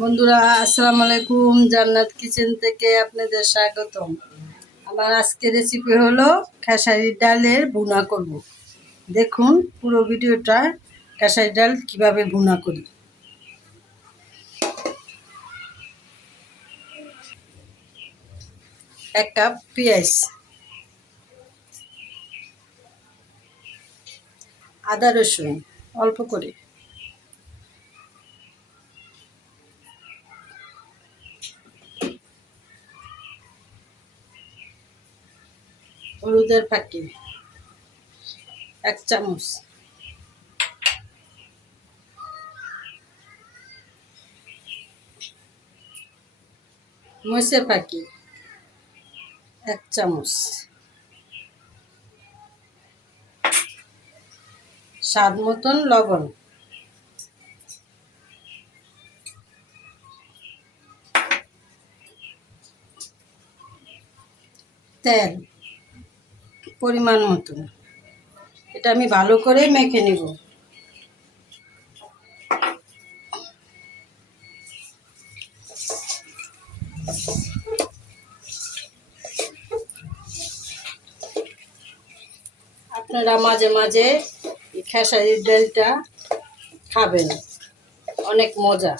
বন্ধুরা, আসসালামু আলাইকুম। জান্নাত কিচেন থেকে আপনাদের স্বাগতম। আমার আজকে রেসিপি হলো খেসারি ডালের ভুনা করব। দেখুন পুরো ভিডিওটা, খেসারি ডাল কীভাবে ভুনা করি। এক কাপ পেঁয়াজ। আদা রসুন, অল্প করে। হলুদের প্যাকেট এক চামচ। মরিচের প্যাকেট এক চামচ। স্বাদ মতন লবণ। তেল। পরিমাণ মতন। এটা আমি ভালো করে মেখে নেব। আপনারা মাঝে মাঝে খেসারির ডালটা খাবেন। অনেক মজা।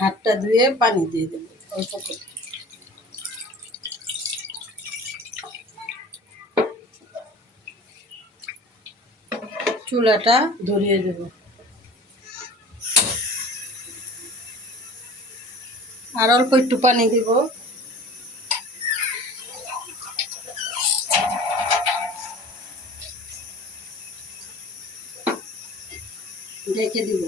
হাতটা ধুয়ে পানি দিয়ে দেবো, অল্প করে। চুলাটা ধরিয়ে দেব। আর অল্প একটু পানি দিব। ঢেকে দিব।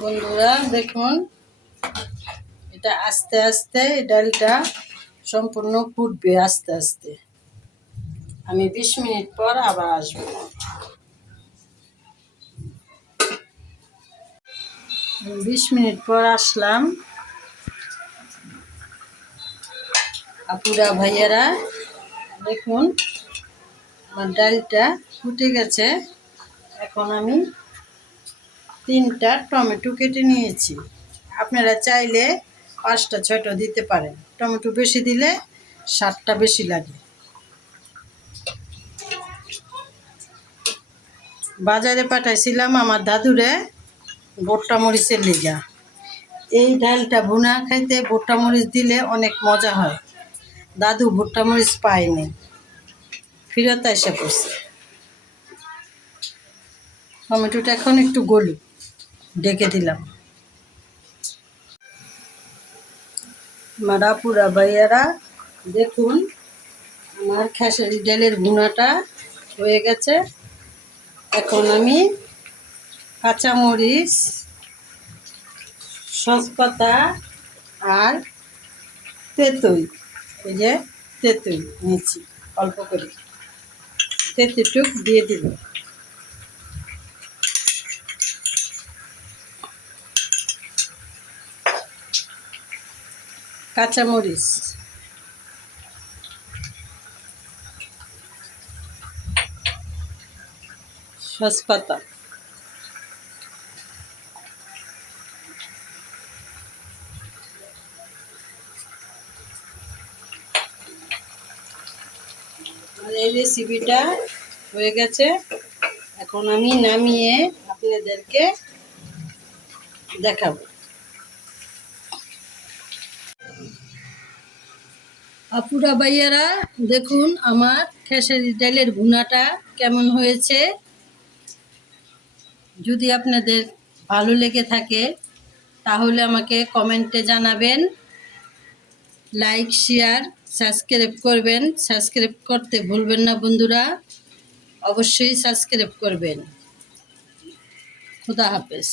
বন্ধুরা, দেখুন। এটা আস্তে আস্তে ডালটা সম্পূর্ণ ফুটবে আস্তে আস্তে। আমি বিশ মিনিট পর আবার আসব। বিশ মিনিট পর আসলাম। আপুরা, ভাইয়ারা, দেখুন, আমার ডালটা ফুটে গেছে। এখন আমি তিনটা টমেটো কেটে নিয়েছি। আপনারা চাইলে পাঁচটা, ছয়টা দিতে পারেন। টমেটো বেশি দিলে স্বাদটা বেশি লাগে। বাজারে পাঠাইছিলাম আমার দাদুরে ভুট্টা মরিচের লেগা। এই ডালটা ভুনা খাইতে ভুট্টা মরিচ দিলে অনেক মজা হয়। দাদু ভুট্টা মরিচ পায়নি। ফিরত এসে পড়ছে। টমেটোটা এখন একটু গলু ডেকে দিলাম। মারাপুরা ভাইয়ারা, দেখুন, আমার খেসারি ডালের ভুনাটা হয়ে গেছে। এখন আমি কাঁচামরিচ, সসপাতা আর তেঁতুই এই যে তেঁতুই নিয়েছি, অল্প করে। তেঁতুটুক দিয়ে দিব। কাঁচামরিচ। সসপাতা। এই রেসিপিটা হয়ে গেছে। এখন আমি নামিয়ে আপনাদেরকে দেখাবো। আপুরা ভাইয়ারা, দেখুন আমার খেসারি ডালের ভুনাটা কেমন হয়েছে। যদি আপনাদের ভালো লেগে থাকে, তাহলে আমাকে কমেন্টে জানাবেন। লাইক, শেয়ার, সাবস্ক্রাইব করবেন। সাবস্ক্রাইব করতে ভুলবেন না বন্ধুরা। অবশ্যই সাবস্ক্রাইব করবেন। খুদা হাফেজ।